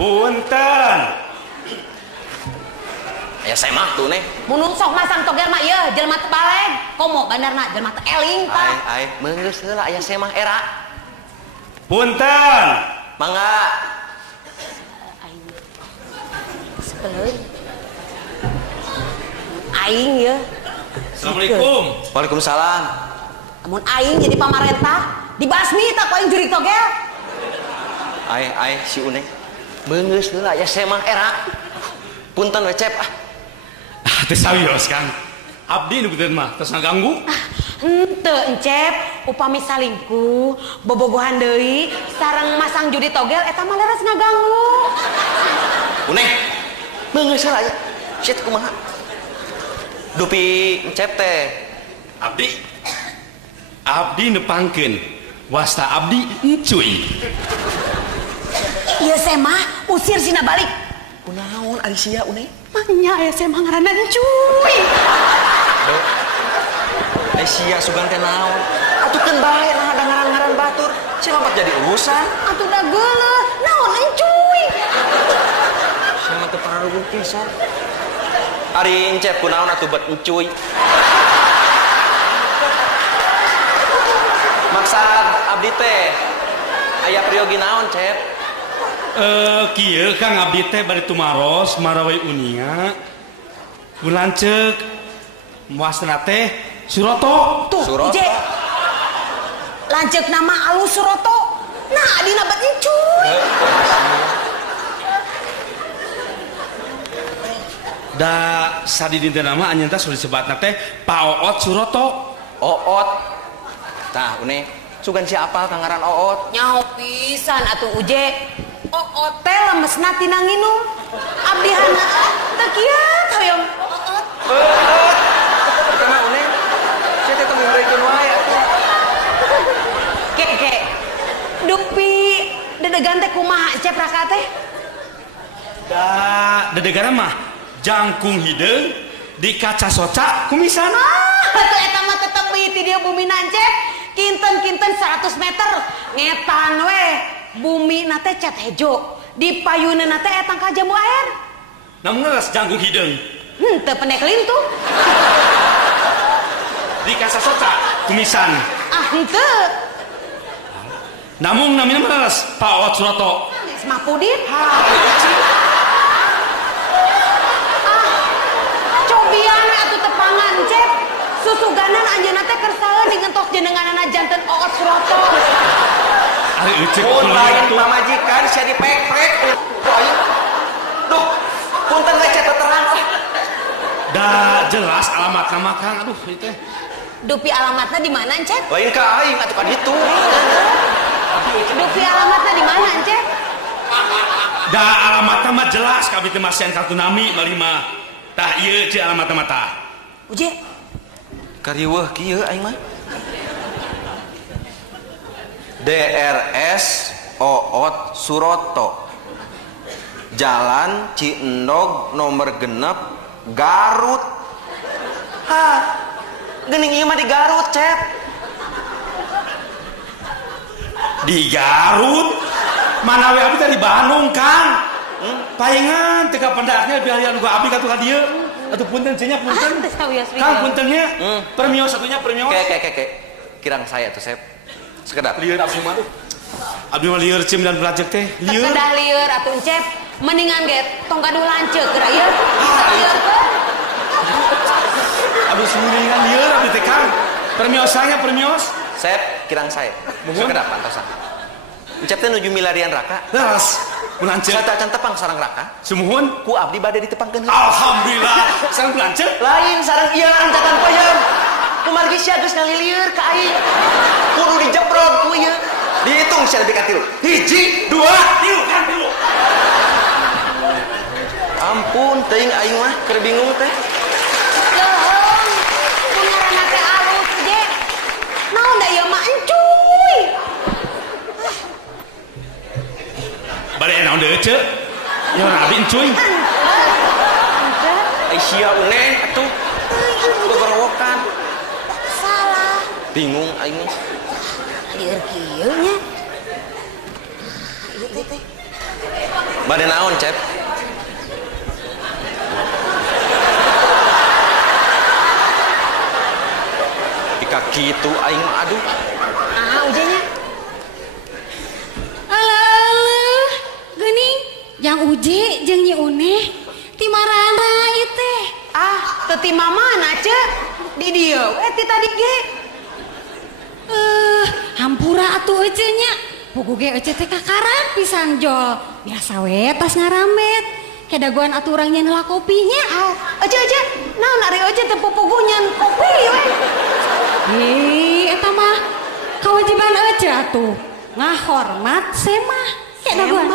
Punten. Ya saya mah tuh nih. Munung sok masang toger mah ieu jelema teu baleg. Komo bandarna jelema teu eling tah. Ai meunggeus heula aya saya mah era. Punten. Mangga. Aing. Sepeuleun. Aing ya. Assalamualaikum. Waalaikumsalam. Amun aing jadi pamarentah, dibasmi tak ku aing jurig togel. Ai si Uneng. Meunggeus heula aya saya mah era. Punten we Cep. Teu sawios Kang. Abdi nu beuteun mah tos ngaganggu. Henteu encep, upami salingkuh, bobogohan deui, sareng masang judi togel eta mah leres ngaganggu. Uneng. Meunggeus heula aya. Shit kumaha? Dupi Cep teh. Abdi nepangkeun. Wasta abdi encuy. Ieu saya mah usir sina balik. Kunaon ari sia Uneng? Manya aya saya mah ngaranna encuy. Sia sugan teh naon? Atukeun bae nah ada ngaran-ngaran batur. Sia lompat jadi urusan. Atuh da geuleuh, naon encuy? Sia mah teu pararuguh pisan. Ari Cep kunaon atuh bet encuy? Maksud abdi teh aya priogi naon Cep? Kieu Kang abdi teh bari tumaros marawai uninga. Kulanceuk muasna teh Suroto. Tuh, Suroto. Ije. Lanceuk nama alus Suroto. Nah, dina bet encuy. Da sadi dinten nama anjeun teh sudah disebatna teh Pak Oot Suroto. Oot. Tah, Une, sugan siapa kangaran Oot? Nyaho pisan atuh Uje. Oot teh lemesna tina nginum. Abdi hanaan teu kieu hoyong Oot. Eta mah Une. Sia teh teu ngeureikeun wae atuh. Ke. Dupi dedegan teh kumaha Cep Raka teh? Da dedegana mah jangkung hideung di kaca soca kumisan. Atuh eta mah tetep ti dia bumi nancep. Kinten 100 meter ngetan we. Bumi nate cat hejo. Di payuneuna teh eta ka jambu air. Namun ngeras jangkung hideung Teu pendek lintuh. di kaca soca kumisan. Ah henteu. Namun namina ngeras Pak Oot Suroto. Geus mah pudit. Cobian we atuh tepangan Cep. Susuganan anjeunna teh keur saeuh digentos jenenganana janten Oot Suroto. Ari euceuk Mun lain tuh. pamajikan sia dipek-pek. Duh, punten we Cep terang. Da jelas alamat nama Kang. Aduh ieu teh. Dupi alamatna di mana Cep? Lain ka aing atuh ka ditu. Dupi alamatna di mana Cep? Da alamatna mah jelas ka abdi teh masian kartu nami bali mah. Tah ieu ce alamatna mah tah. Uje. Kariweuh kieu aing mah. DRS Oot Suroto. Jalan Ciendog nomor genep Garut. Hah. Geuning ieu mah di Garut, Cep. Di Garut. Mana we abdi teh di Bandung Kang. Paingan teh ka pendaknya biaya nu abdi ka tuh ka dieu. Atuh punten cenah punten. Teu sawios Kang puntennya. Permios satunya permios. Ke. Kirang saya tuh, Cep. Sekedap. Lieur abdi mah. Abdi mah lieur cim dan pelajek teh. Lieur. Kedah lieur atuh Cep. Mendingan ge tong gaduh lanceuk geura ieu. Lieur. Abdi suringan lieur abdi teh Kang. Permiosanya permios. Cep, kirang saya. Mohon. Sekedap pantosan. Cep teh nuju milarian Raka. Leres. Mulanceu. Saya can tepang sarang Raka. Sumuhun. Ku abdi bade ditepangkeun. Alhamdulillah. Sareng mulanceu. Lain sarang ieu ancatan peuyeum. Kumargi sia geus ngalilieur ka aing. Kudu dijeprot ku ieu. Dihitung sia lebih ka 3. 1, 2, 3 Kan tilu. Ampun, teuing aing mah keur bingung teh. Leung. Pungarana teh alus Uje. Naon da ieu mah encuy. Bade naon deui ce? Ya abdi encuy. Ai sia Uneng atuh. Gogorowokan. Salah. Bingung aing mah. Lieur kieu nya. Ieu teh. Bade naon, Cep? Pika kitu aing mah aduh. Ujenya. Alah, geuning, yang Uje jeung Nyi Uneh ti marana ieu teh. Teu mana cek di dieu ti tadi ge. Hampura atuh Ece nya. Pugu ge Ece teh kakaran pisan jol. Biasa we tas ngaramet. Kedaguan atuh urang nyen heula kopinya. Ece, naon ari Ece teh pupugu nyen kopi we. Eta mah kewajiban Ece atuh. Ngahormat semah. Kedaguan.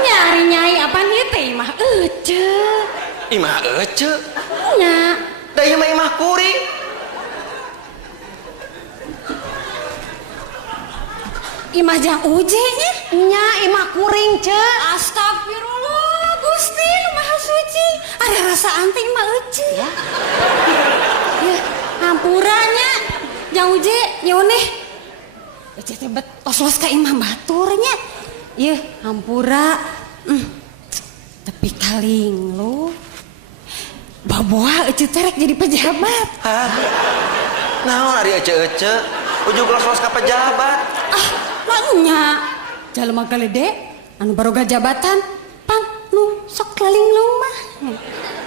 Nyari nyai apa nih teh mah Ece. Imah Ece. Nya. Da ieu mah imah kuring. Imah jang Uje nya. Nya imah kuring cek. Astagfirullah Gusti nu Maha Suci. Ada rasa anting mah Ece. Ya. Hampuranya jang Uje nyoneh. Ece teh bet os-os ka imah baturnya. Yeuh hampura. Tapi kaling lu. Baboa Ece terek jadi pejabat. Hah? Naon ari Ece? Ujug los-los ka pejabat. Maknya jalema galede anu baroga jabatan pang nu sok linglung mah.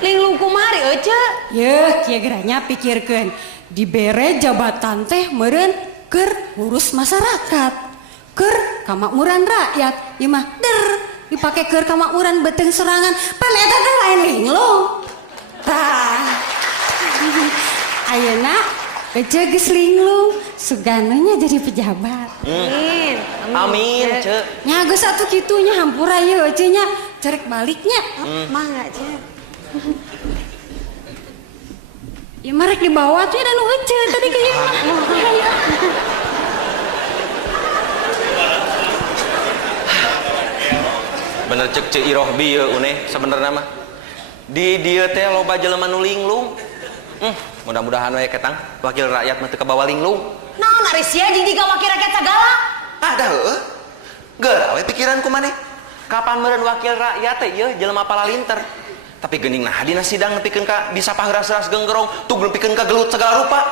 Linglung kumari Ece. Yeuh kieu geranya pikirkeun dibere jabatan teh meureun keur ngurus masyarakat, keur kamakmuran rakyat. Ieu mah dipake keur kamakmuran beuteung sorangan pan eta teh lain linglung. Tah. Ayeuna Ece geus linglung, sugananya jadi pejabat. Amin, Cek. Nya geus atuh kitunya hampura ieu Ece nya cerek baliknya. Mangga Cek. Ya marek dibawa tuh dan Ece tadi ke ieu mah. Bener cek Cek Iroh bi ieu Uneh sabenerna mah. Di dieu teh loba jelema nu linglung. Mudah-mudahan we ketang wakil rakyat mah teu kabawa linglung. Naon ari sia jiga wakil rakyat sagala? Da heueuh. Geura we pikiranku maneh. Kapan meureun wakil rakyat teh ieu jelema palalinter. Tapi geuning nah dina sidang nepikeun ka disapah heuras-heuras geunggerong, tug nepikeun ka gelut segala rupa.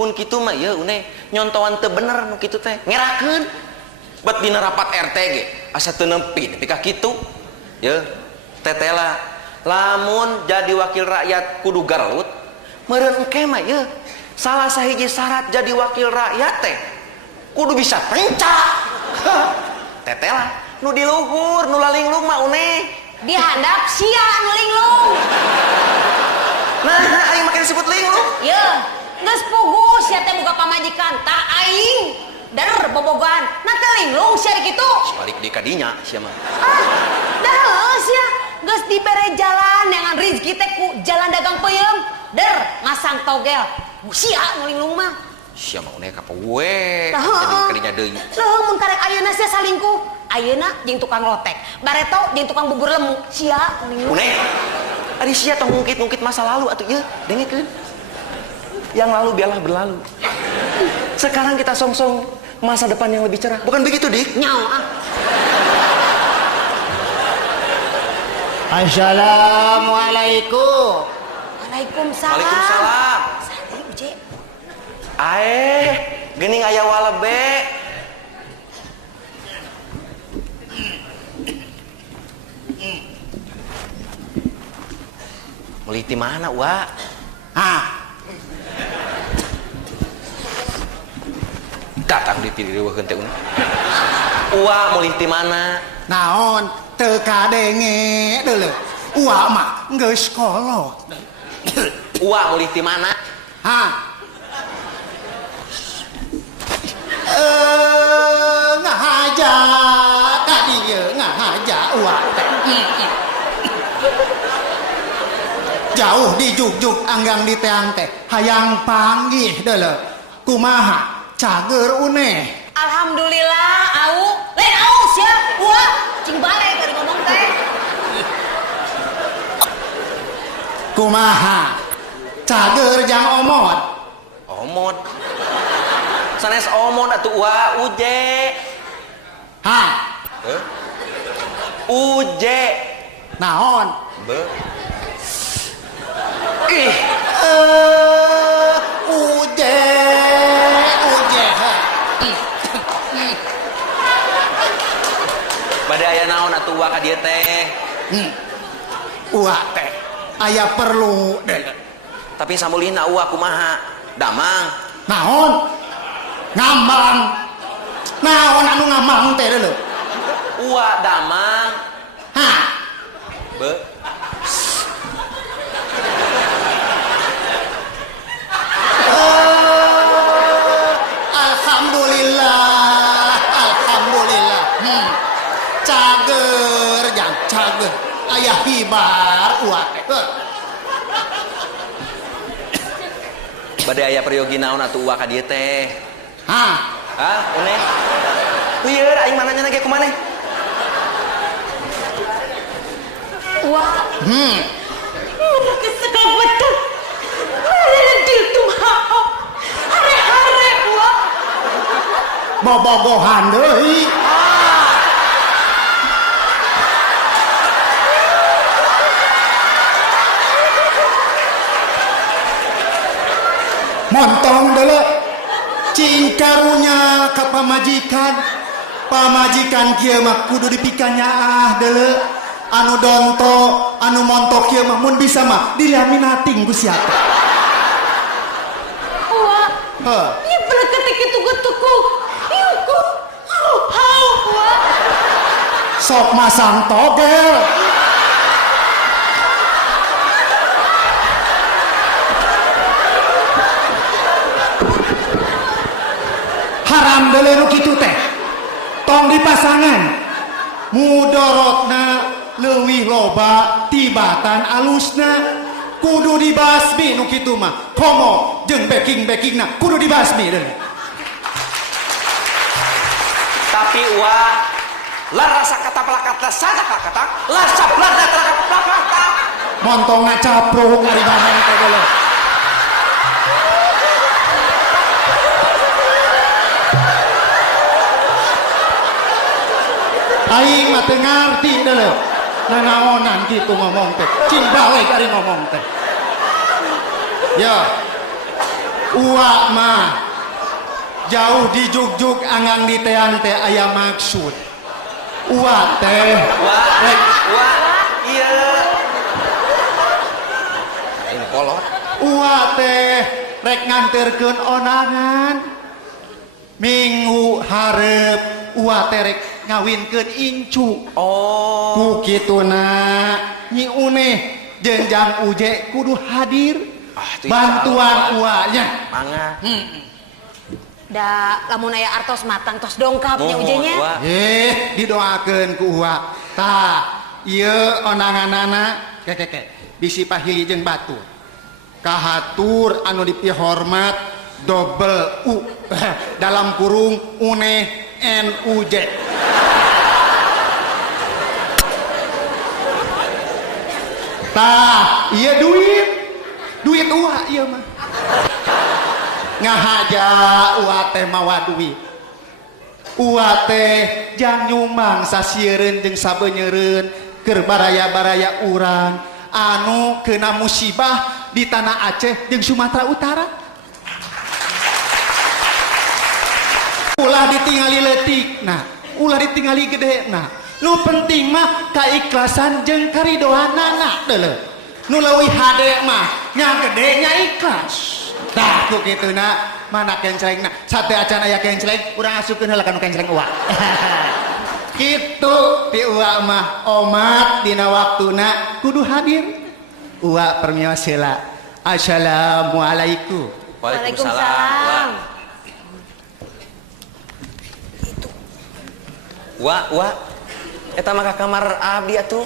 Mun kitu mah ieu Uneh nyontohan teu bener nu kitu teh. Ngerakeun. Bet dina rapat RT ge asa teu nempi nepi ka kitu. Yeuh, tetela lamun jadi wakil rakyat kudu garlut. Meureun engke mah ieu salah sahiji syarat jadi wakil rakyat teh kudu bisa pencak. Tetela nu di luhur nu lalinglung mah Uneh Di handap sia nu linglung. nah aing makin disebut linglung. Yeuh, geus pugu sia teh boga pamajikan tak aing bobogan na teh linglung sia kitu. Balik di kadinya sia mah. Da heuh sia geus dibere jalan dengan rezeki teh ku jalan dagang peuyeum. Ngasang togel. Sia nu linglung mah. Sia mah Uneh kapoe. Tah, Jadi kadinya deui. Mun karek ayeuna sia salingkuh. Ayeuna jeung tukang lotek, bareto jeung tukang bubur lemu. Sia linglung. Uneh. Ari sia tong ngungkit-ngungkit masa lalu atuh ieu, dengekeun. Yang lalu biarlah berlalu. Sekarang kita songsong masa depan yang lebih cerah. Bukan begitu, Dik? Nyawa. Assalamualaikum. Waalaikumsalam. Waalaikumsalam. Sari Uje. Geuning aya walebe. Meuli ti mana, Wa? Datang di diriweuheun teh Uneh. Wa meuli ti mana? Naon teu kadenge deuleu. Uwa mah geus kolot. Wa meuli ti mana? Ngahaja ka dieu ngahaja uwa teh. Jauh di juk-juk anggang di teang teh hayang panggih deuleu. Kumaha cager Uneh? Alhamdulillah, au. Lain au sia. Wah, cing balik dari ngomong teh. Kumaha cager jang omot? Omot. Sanes omot atuh Wa Uje. Uje. Naon? Be. Ih, Uje. bade aya naon atuh uwa ka dieu teh? Uwa teh aya perlu deh. Tapi samulina uwa kumaha? Damang. Naon? Ngambang. Naon anu ngambang teh lho. Uwa damang. Hah. Be. Alhamdulillah. Cager jang cager. Aya hibar uwa teh. Bade aya peryogi naon atuh uwa ka dieu teh? Hah. Hah, une? Lieur aing mananya ge kumaneh? Wah. Kesekak betul. Ledil tuh hao. Hare-hare wah. Bobogohan deui. Montong dulu cing karunya ka pamajikan kieu mah kudu dipikannya dulu anu donto anu montok kieu mah mun bisa mah dilaminating ku sia teh. Wah. Heuh. Ieu beleuketik kitu getuku. Ieu ku hau wah. Sok masang togel. Haram deuleu nu kitu teh. Tong dipasangan. Mudorotna leuwih loba tibatan alusna. Kudu dibasmi nu kitu mah. Komo jeung backing-backingna kudu dibasmi deuleu. Tapi uwa lan rasa kata pelakatna saja pelakata, lasa blada terhadap pelakata. Montong ngacapruk ari bahan teh deuleu. Aing mah teu ngarti deuleu. Nanaonan kitu ngomong teh. Cing balik ari ngomong teh. Ya. Uwa mah jauh di jugjug angang di tean teh aya maksud. Uwa teh Wah, iya. Ini kolot. uwa teh rek nganterkeun onangan. Minggu hareup uwa teh rek ngawinkeun incu. Oh. Ku kituna Nyi Uneh jeung Jang Uje kudu hadir. Tuh Bantuan uwanya. Mangga. Da lamun aya artos matang tos dongkapnya Mohon, ujenya. Uwa. Didoakeun ku uwa. Tah, ieu onanganana keke bisi pahili jeung batur. Kahatur anu dipihormat double U dalam kurung Uneh NUJ. Tah, ieu duit uwa ieu mah. Ngahaja uwa teh mawa duit. Uwa teh jang nyumbang sasiereun jeung sabeunyereun keur baraya-baraya urang anu kena musibah di tanah Aceh jeung Sumatera Utara. Ulah ditingali leutikna, ulah ditingali gedena. Nu penting mah kaikhlasan jeung karidoanana deuleu. Nu leuwih hade mah nya gede nya ikhlas. Tah ku kituna mana kencelengna. Sate acan aya kenceleng urang asukeun heula ka nu kenceleng uwa. Kitu ti uwa mah omat dina waktuna kudu hadir. Uwa permios heula. Assalamualaikum. Waalaikumsalam. Wah, eta mah ka kamar abdi atuh.